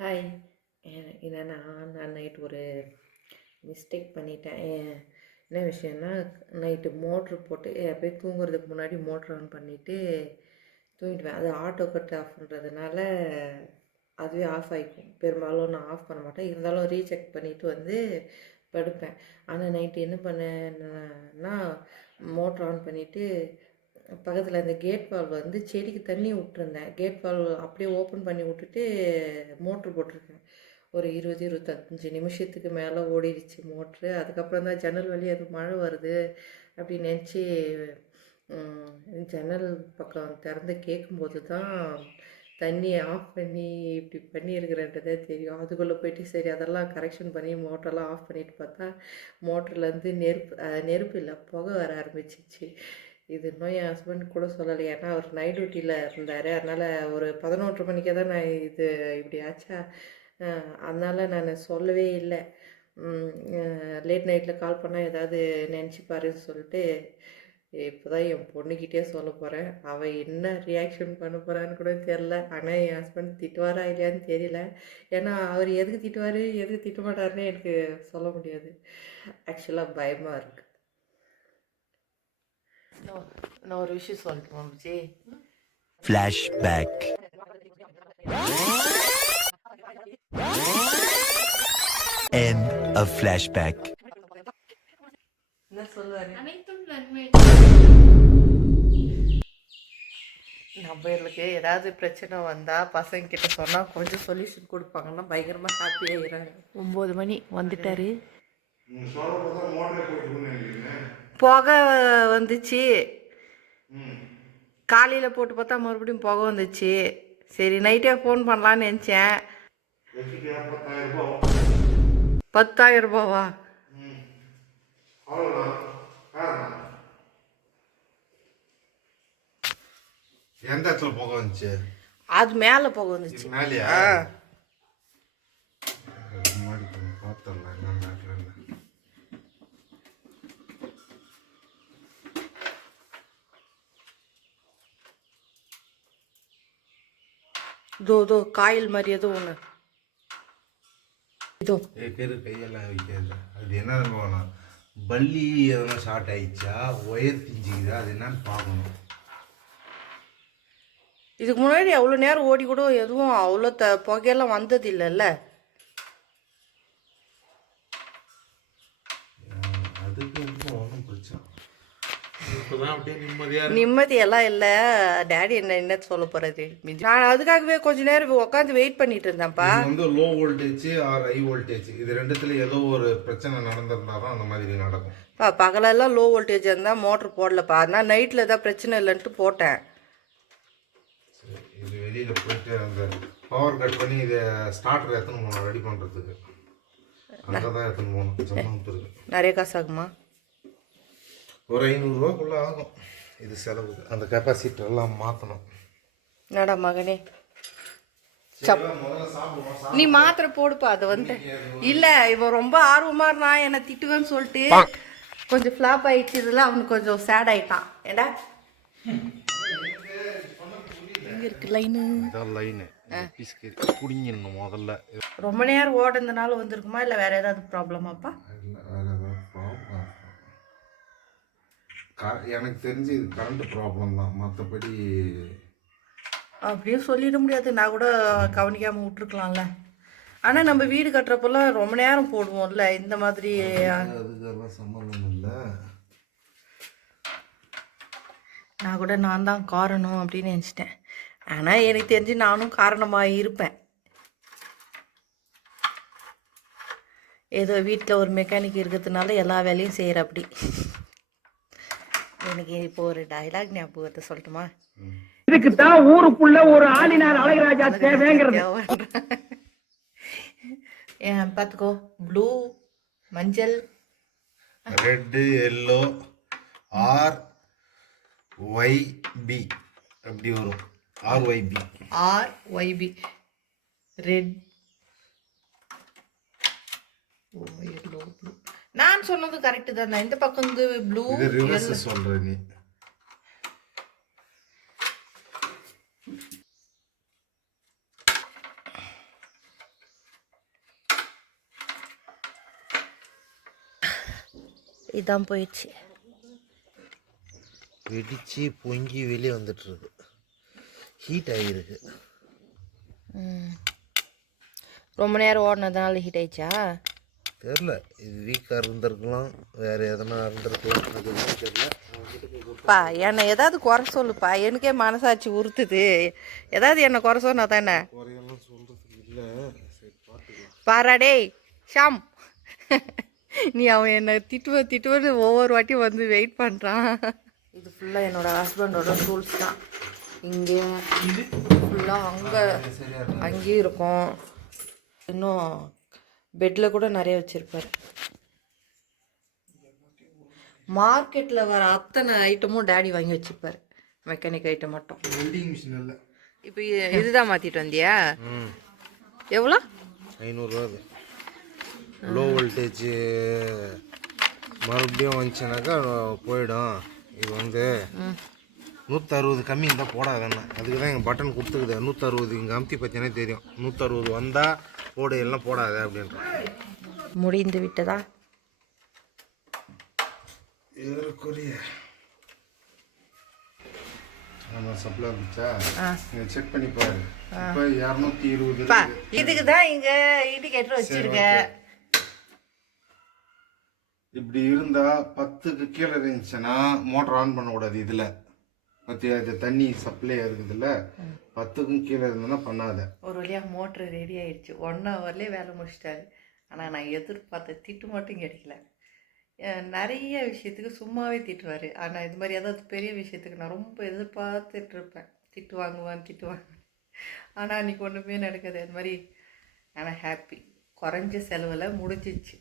Hi. என்னன்னா, நான் night ஒரு மிஸ்டேக் பண்ணிட்டேன். என்ன விஷயம்னா, நைட்டு மோட்ரு போட்டு போய் தூங்குறதுக்கு முன்னாடி மோட்ரு ஆன் பண்ணிவிட்டு தூங்கிடுவேன். அது ஆட்டோ கட் ஆஃப்ன்றதுனால அதுவே ஆஃப் ஆகிக்கும். பெரும்பாலும் நான் ஆஃப் பண்ண மாட்டேன். இருந்தாலும் ரீசெக் பண்ணிவிட்டு வந்து படுப்பேன். ஆனால் நைட்டு என்ன பண்ணேன்னா, மோட்ரு ஆன் பண்ணிவிட்டு பக்கத்தில் அந்த கேட் வால்வ் வந்து செடிக்கு தண்ணி விட்டுருந்தேன். கேட் வால்வ் அப்படியே ஓப்பன் பண்ணி விட்டுட்டு மோட்ரு போட்டிருக்கேன். ஒரு 20-25 நிமிஷத்துக்கு மேலே ஓடிடுச்சு மோட்ரு. அதுக்கப்புறம் தான் ஜன்னல் வழியா எதுவும் மழை வருது அப்படின்னு நினச்சி ஜன்னல் பக்கம் திறந்து கேட்கும்போது தான் தண்ணியை ஆஃப் பண்ணி இப்படி பண்ணியிருக்கிறேன்றதே தெரியும். அதுக்குள்ளே போயிட்டு சரி அதெல்லாம் கரெக்ஷன் பண்ணி மோட்டரெல்லாம் ஆஃப் பண்ணிட்டு பார்த்தா மோட்டர்லேருந்து நெருப்பு இல்லை, புகை வர ஆரம்பிச்சிச்சு. இது இன்னும் என் ஹஸ்பண்ட் கூட சொல்லலை. ஏன்னா அவர் நைட் டியூட்டியில் இருந்தார். அதனால் ஒரு 11 மணிக்கே தான் நான் இது இப்படி ஆச்சா. அதனால் நான் சொல்லவே இல்லை. லேட் நைட்டில் கால் பண்ணால் ஏதாவது நினச்சிப்பாருன்னு சொல்லிட்டு இப்போ தான் என் பொண்ணுக்கிட்டே சொல்ல போகிறேன். அவள் என்ன ரியாக்ஷன் பண்ண போகிறான்னு கூட தெரில. ஆனால் என் ஹஸ்பண்ட் திட்டுவாரா இல்லையான்னு தெரியல. ஏன்னா அவர் எதுக்கு திட்டுவார் எதுக்கு திட்ட மாட்டாருன்னு எனக்கு சொல்ல முடியாது. ஆக்சுவலாக பயமாக இருக்குது. நான் ஒரு விஷயம் சொல்லட்டுமா Vijay? Flashback. End of flashback. என்ன சொல்லுவாரு? நம்மளுக்கு ஏதாவது பிரச்சனை வந்தால் பசங்கிட்ட சொன்னால் கொஞ்சம் சொல்யூஷன் கொடுப்பாங்கன்னா பயங்கரமாக ஹாப்பியாகிறாங்க. 9 மணி வந்துட்டாரு. புகை வந்துச்சு. காலையில் போட்டு பார்த்தா மறுபடியும் புகை வந்துச்சு. சரி நைட்டே ஃபோன் பண்ணலான்னு நினச்சேன். 10,000 ரூபாவா? எந்த இடத்துல புகை வந்துச்சு? அது மேலே புகை வந்துச்சு. மேலையா? முன்னாடி கொஞ்சம் பார்த்துடலாம் என்ன மேட்ருன்னு. இதோ காயில் மாதிரி ஏதோ ஒன்று. இதோ பேர் கையெல்லாம் வைக்காது. அது என்ன வேணும், பல்லி எதனா ஷார்ட் ஆயிடுச்சா, ஒயர் திஞ்சிக்குதா, அது என்னன்னு பார்க்கணும். இதுக்கு முன்னாடி அவ்வளோ நேரம் ஓடி கூட எதுவும் அவ்வளோ புகையெல்லாம் வந்தது இல்லைல்ல. அதுக்கு ஒன்றும் பிரச்சனை இப்போதான் அப்படியே நிம்மதியெல்லாம் இல்லை. டேடி என்ன சொல்ல போகிறது? நான் அதுக்காகவே கொஞ்ச நேரம் உட்காந்து வெயிட் பண்ணிட்டு இருந்தேன்ப்பா. வந்து low voltage or high voltage இது ரெண்டுத்துல ஏதோ ஒரு பிரச்சனை நடந்திருந்தா தான் அந்த மாதிரி நடக்கும். பகலெல்லாம் லோ வோல்டேஜ் இருந்தால் மோட்ரு போடலப்பா. நான் நைட்டில் ஏதாவது பிரச்சனை இல்லைன்ட்டு போட்டேன். இது வெளியில் போயிட்டு அந்த பவர் கட் பண்ணி இதை ஸ்டார்டர் எத்தனை போகணும் ரெடி பண்ணுறதுக்கு. அங்கே தான் எத்தனை போகணும் சம்பளத்துக்கு. நிறைய காசு ஆகுமா? ஒரு 500 ரூபாக்குள்ளே ஆகும் இது செலவு. அந்த கெப்பாசிட்டர் எல்லாம் மாற்றணும். என்னடா மகனே, நீ மாத்திரை போடுப்பா. அதை வந்து இல்லை இவன் ரொம்ப ஆர்வமாக இருந்தான் என்னை திட்டுவேன்னு சொல்லிட்டு கொஞ்சம் ஃப்ளாப் ஆயிடுச்சு. இதில் அவனுக்கு கொஞ்சம் சேட் ஆகிட்டான். ஏண்டா எங்கே இருக்கு லைனு? இதான் லைனு குடிங்கணும் முதல்ல. ரொம்ப நேரம் ஓடுனதுனால வந்திருக்குமா இல்லை வேறு ஏதாவது ப்ராப்ளமாப்பா? எனக்கு தெரிஞ்சு இது கரண்ட் ப்ராப்ளம் தான், மற்றபடி அப்படியே சொல்லிட முடியாது. நான் கூட கவனிக்காமல் விட்டுருக்கலாம்ல. ஆனால் நம்ம வீடு கட்டுறப்பெல்லாம் ரொம்ப நேரம் போடுவோம்ல இந்த மாதிரி. அதுக்கெல்லாம் சம்மந்தம் இல்லை. நான் தான் காரணம் அப்படின்னு நினச்சிட்டேன். ஆனால் எனக்கு தெரிஞ்சு நானும் காரணமாக இருப்பேன். ஏதோ வீட்டில் ஒரு மெக்கானிக் இருக்கிறதுனால எல்லா வேலையும் செய்கிற அப்படி. எனக்கு இப்போ ஒரு டைலாக் ஞாபகத்தை சொல்லட்டுமா? இதுக்குத்தான் ஊருக்குள்ள ஒரு ஆளினார் அழகராஜா தேவைங்கிறது. பார்த்துக்கோ, ப்ளூ, மஞ்சள், ரெட்டு, எல்லோ, RYB அப்படி வரும். RYB red, yellow, blue. நான் சொன்னது கரெக்டு தான். இந்த பக்கம் வந்து ப்ளூ. சொல்ற நீ இதான் போயிடுச்சு. வெடிச்சு பொங்கி வெளியே வந்துட்டுருக்கு. ஹீட் ஆகிருக்கு. ரொம்ப நேரம் ஓடினதுனால ஹீட் ஆயிடுச்சா? தெரில, இது வீக்காக இருந்திருக்கலாம், வேறு எதனா இருந்திருக்கலாம், அதுதான் தெரில. பா என்னை ஏதாவது குறை சொல்லுப்பா, எனக்கே மனசாட்சி உறுத்துது. ஏதாவது என்னை குறை சொன்னா தானே. குறையெல்லாம் சொல்கிறதுக்கு இல்லை. சரி பார்த்துக்கலாம். பாராடே ஷாம், நீ அவன் என்னை திட்டுவேன்னு ஒவ்வொரு வாட்டியும் வந்து வெயிட் பண்ணுறான். இது ஃபுல்லாக என்னோடய ஹஸ்பண்டோட டூல்ஸ் தான். இங்கே ஃபுல்லாக அங்கேயும் இருக்கும். இன்னும் பெட்டில் கூட நிறைய வச்சுருப்பார். மார்க்கெட்டில் வர அத்தனை ஐட்டமும் டேடி வாங்கி வச்சுருப்பார், மெக்கானிக் ஐட்டம் மட்டும். வெல்டிங் மிஷின் இல்லை. இப்போ இதுதான் மாற்றிட்டு வந்தியா? எவ்வளோ? 500 ரூபா. லோ வோல்டேஜ் மறுபடியும் வந்துச்சுனாக்கா போயிடும். இது வந்து 160 கம்மி இருந்தால் போடாதுண்ணா. அதுக்கு தான் எங்கள் பட்டன் கொடுத்துக்குது. 160 இங்கே அமுத்தி பார்த்தீங்கன்னா தெரியும். 160 வந்தால் போடு, எல்லாம் போடாது அப்படின்ற. முடிந்து விட்டதா? ஏறக்குறைய ஆமாம், சப்ளை இருந்துச்சா? நீங்கள் செக் பண்ணி பாரு. இப்போ 220. இதுக்கு தான் இங்கே இண்டிகேட்டர் வச்சுருக்கேன். இப்படி இருந்தால் 10க்கு கீழே இருந்துச்சுன்னா மோட்டர் ஆன் பண்ணக்கூடாது. இதில் பற்றி அது தண்ணி சப்ளை இருக்குதுல்ல, 10க்கும் கீழே இருந்ததுன்னா பண்ணாத. ஒரு வழியாக மோட்ரு ரெடி ஆயிடுச்சு. 1 ஹவர்லேயே வேலை முடிச்சிட்டாரு. ஆனால் நான் எதிர்பார்த்த திட்டு மட்டும் கிடைக்கல. நிறைய விஷயத்துக்கு சும்மாவே திட்டுவார். ஆனால் இது மாதிரி ஏதாவது பெரிய விஷயத்துக்கு நான் ரொம்ப எதிர்பார்த்துட்டு இருப்பேன். திட்டு வாங்குவேன். ஆனால் அன்றைக்கி ஒன்றுமே நடக்காது அது மாதிரி. ஆனால் ஹாப்பி, குறைஞ்ச செலவில் முடிஞ்சிச்சு.